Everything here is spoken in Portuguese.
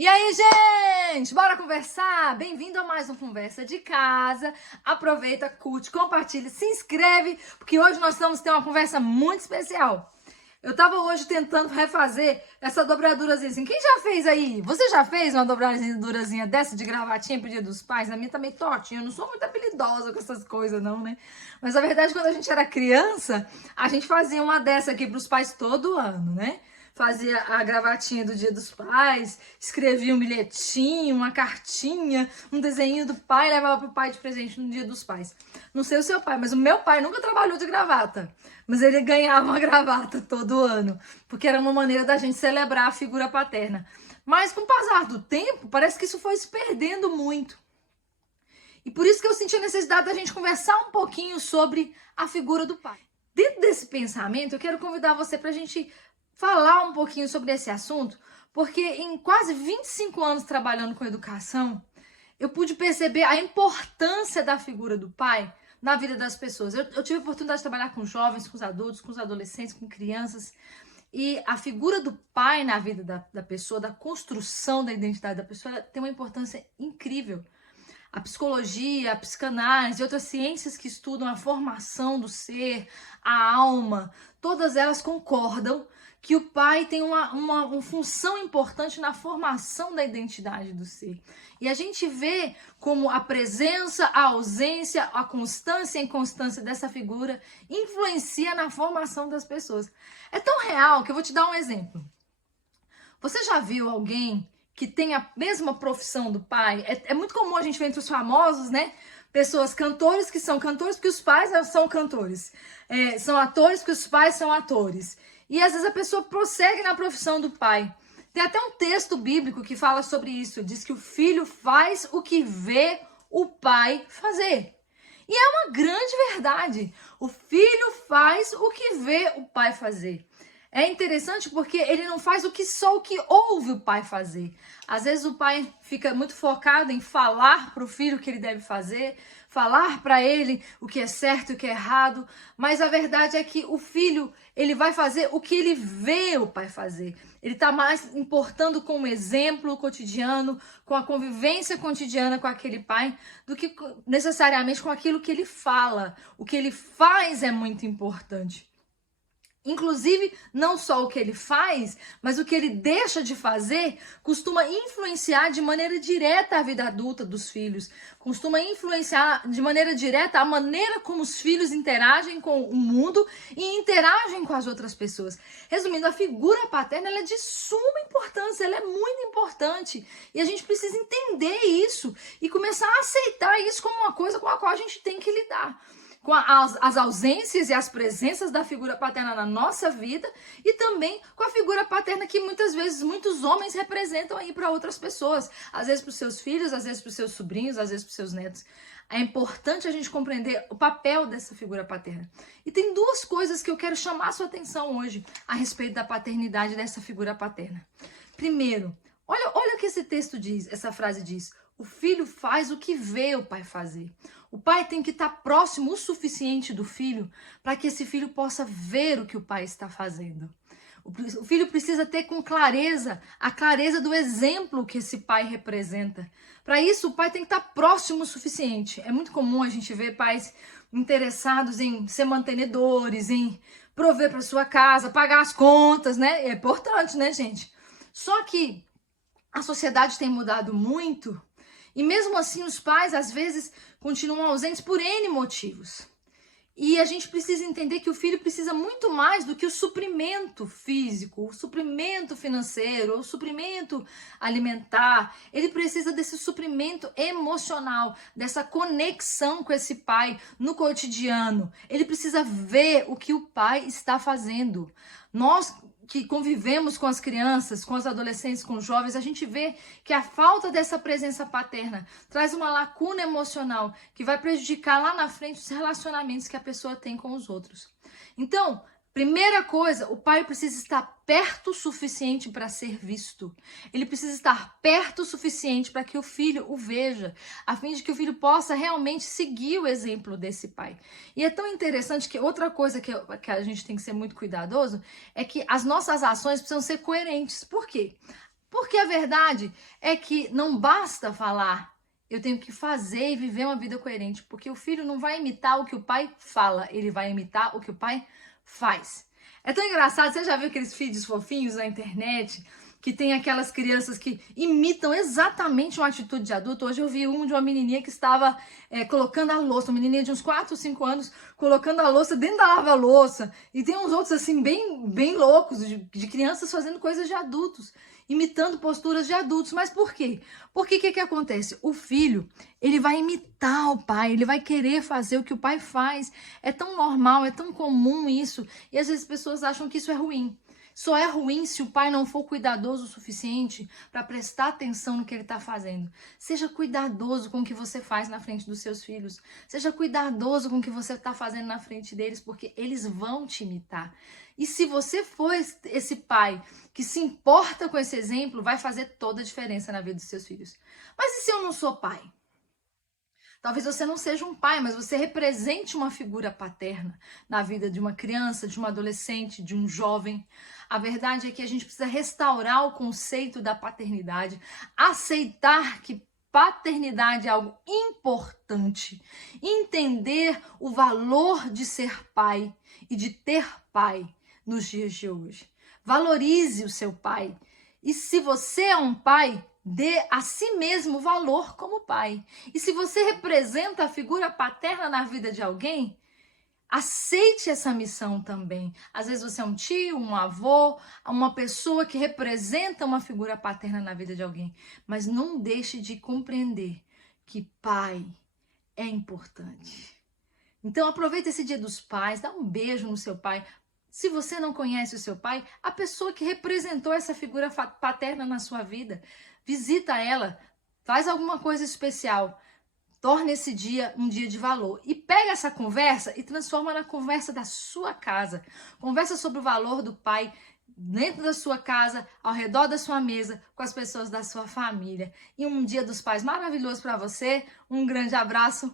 E aí, gente? Bora conversar? Bem-vindo a mais um Conversa de Casa. Aproveita, curte, compartilha, se inscreve, porque hoje nós vamos ter uma conversa muito especial. Eu tava hoje tentando refazer essa dobradurazinha assim. Quem já fez aí? Você já fez uma dobradurazinha dessa de gravatinha pro Dia dos Pais? A minha tá meio tortinha. Eu não sou muito habilidosa com essas coisas, não, né? Mas a verdade, quando a gente era criança, a gente fazia uma dessa aqui pros pais todo ano, né? Fazia a gravatinha do Dia dos Pais, escrevia um bilhetinho, uma cartinha, um desenho do pai, levava pro pai de presente no Dia dos Pais. Não sei o seu pai, mas o meu pai nunca trabalhou de gravata, mas ele ganhava uma gravata todo ano, porque era uma maneira da gente celebrar a figura paterna. Mas com o passar do tempo, parece que isso foi se perdendo muito. E por isso que eu senti a necessidade da gente conversar um pouquinho sobre a figura do pai. Dentro desse pensamento, eu quero convidar você pra gente falar um pouquinho sobre esse assunto, porque em quase 25 anos trabalhando com educação, eu pude perceber a importância da figura do pai na vida das pessoas. Eu tive a oportunidade de trabalhar com jovens, com os adultos, com os adolescentes, com crianças, e a figura do pai na vida da pessoa, da construção da identidade da pessoa, ela tem uma importância incrível. A psicologia, a psicanálise e outras ciências que estudam a formação do ser, a alma, todas elas concordam que o pai tem uma função importante na formação da identidade do ser. E a gente vê como a presença, a ausência, a constância e a inconstância dessa figura influencia na formação das pessoas. É tão real que eu vou te dar um exemplo. Você já viu alguém que tem a mesma profissão do pai? É muito comum a gente ver entre os famosos, né? Pessoas, cantores que são cantores porque os pais são cantores. São atores porque os pais são atores. E às vezes a pessoa prossegue na profissão do pai. Tem até um texto bíblico que fala sobre isso. Diz que o filho faz o que vê o pai fazer. E é uma grande verdade. O filho faz o que vê o pai fazer. É interessante porque ele não faz só o que ouve o pai fazer. Às vezes o pai fica muito focado em falar para o filho o que ele deve fazer, falar para ele o que é certo e o que é errado, mas a verdade é que o filho, ele vai fazer o que ele vê o pai fazer. Ele está mais importando com o exemplo cotidiano, com a convivência cotidiana com aquele pai, do que necessariamente com aquilo que ele fala. O que ele faz é muito importante. Inclusive, não só o que ele faz, mas o que ele deixa de fazer costuma influenciar de maneira direta a vida adulta dos filhos, costuma influenciar de maneira direta a maneira como os filhos interagem com o mundo e interagem com as outras pessoas. Resumindo, a figura paterna ela é de suma importância, ela é muito importante e a gente precisa entender isso e começar a aceitar isso como uma coisa com a qual a gente tem que lidar. Com as ausências e as presenças da figura paterna na nossa vida e também com a figura paterna que muitas vezes muitos homens representam aí para outras pessoas, às vezes para os seus filhos, às vezes para os seus sobrinhos, às vezes para os seus netos. É importante a gente compreender o papel dessa figura paterna. E tem duas coisas que eu quero chamar a sua atenção hoje a respeito da paternidade dessa figura paterna. Primeiro, olha o que esse texto diz, essa frase diz: o filho faz o que vê o pai fazer. O pai tem que estar próximo o suficiente do filho para que esse filho possa ver o que o pai está fazendo. O filho precisa ter com clareza a clareza do exemplo que esse pai representa. Para isso, o pai tem que estar próximo o suficiente. É muito comum a gente ver pais interessados em ser mantenedores, em prover para sua casa, pagar as contas, né? É importante, né, gente? Só que a sociedade tem mudado muito. E mesmo assim, os pais, às vezes, continuam ausentes por N motivos. E a gente precisa entender que o filho precisa muito mais do que o suprimento físico, o suprimento financeiro, o suprimento alimentar. Ele precisa desse suprimento emocional, dessa conexão com esse pai no cotidiano. Ele precisa ver o que o pai está fazendo. Nós que convivemos com as crianças, com os adolescentes, com os jovens, a gente vê que a falta dessa presença paterna traz uma lacuna emocional que vai prejudicar lá na frente os relacionamentos que a pessoa tem com os outros. Então, primeira coisa, o pai precisa estar perto o suficiente para ser visto. Ele precisa estar perto o suficiente para que o filho o veja, a fim de que o filho possa realmente seguir o exemplo desse pai. E é tão interessante que outra coisa que a gente tem que ser muito cuidadoso é que as nossas ações precisam ser coerentes. Por quê? Porque a verdade é que não basta falar, eu tenho que fazer e viver uma vida coerente, porque o filho não vai imitar o que o pai fala, ele vai imitar o que o pai faz. É tão engraçado, você já viu aqueles vídeos fofinhos na internet, que tem aquelas crianças que imitam exatamente uma atitude de adulto? Hoje eu vi um de uma menininha que estava colocando a louça, uma menininha de uns 4 ou 5 anos, colocando a louça dentro da lava-louça, e tem uns outros assim, bem loucos, de crianças fazendo coisas de adultos, imitando posturas de adultos. Mas por quê? Porque o que acontece? O filho, ele vai imitar o pai, ele vai querer fazer o que o pai faz. É tão normal, é tão comum isso, e às vezes as pessoas acham que isso é ruim. Só é ruim se o pai não for cuidadoso o suficiente para prestar atenção no que ele está fazendo. Seja cuidadoso com o que você faz na frente dos seus filhos. Seja cuidadoso com o que você está fazendo na frente deles, porque eles vão te imitar. E se você for esse pai que se importa com esse exemplo, vai fazer toda a diferença na vida dos seus filhos. Mas e se eu não sou pai? Talvez você não seja um pai, mas você represente uma figura paterna na vida de uma criança, de um adolescente, de um jovem. A verdade é que a gente precisa restaurar o conceito da paternidade, aceitar que paternidade é algo importante, entender o valor de ser pai e de ter pai nos dias de hoje. Valorize o seu pai. E se você é um pai, dê a si mesmo valor como pai. E se você representa a figura paterna na vida de alguém, aceite essa missão também. Às vezes você é um tio, um avô, uma pessoa que representa uma figura paterna na vida de alguém. Mas não deixe de compreender que pai é importante. Então aproveita esse Dia dos Pais, dá um beijo no seu pai. Se você não conhece o seu pai, a pessoa que representou essa figura paterna na sua vida, visita ela, faz alguma coisa especial, torna esse dia um dia de valor. E pega essa conversa e transforma na conversa da sua casa. Conversa sobre o valor do pai dentro da sua casa, ao redor da sua mesa, com as pessoas da sua família. E um Dia dos Pais maravilhoso para você. Um grande abraço.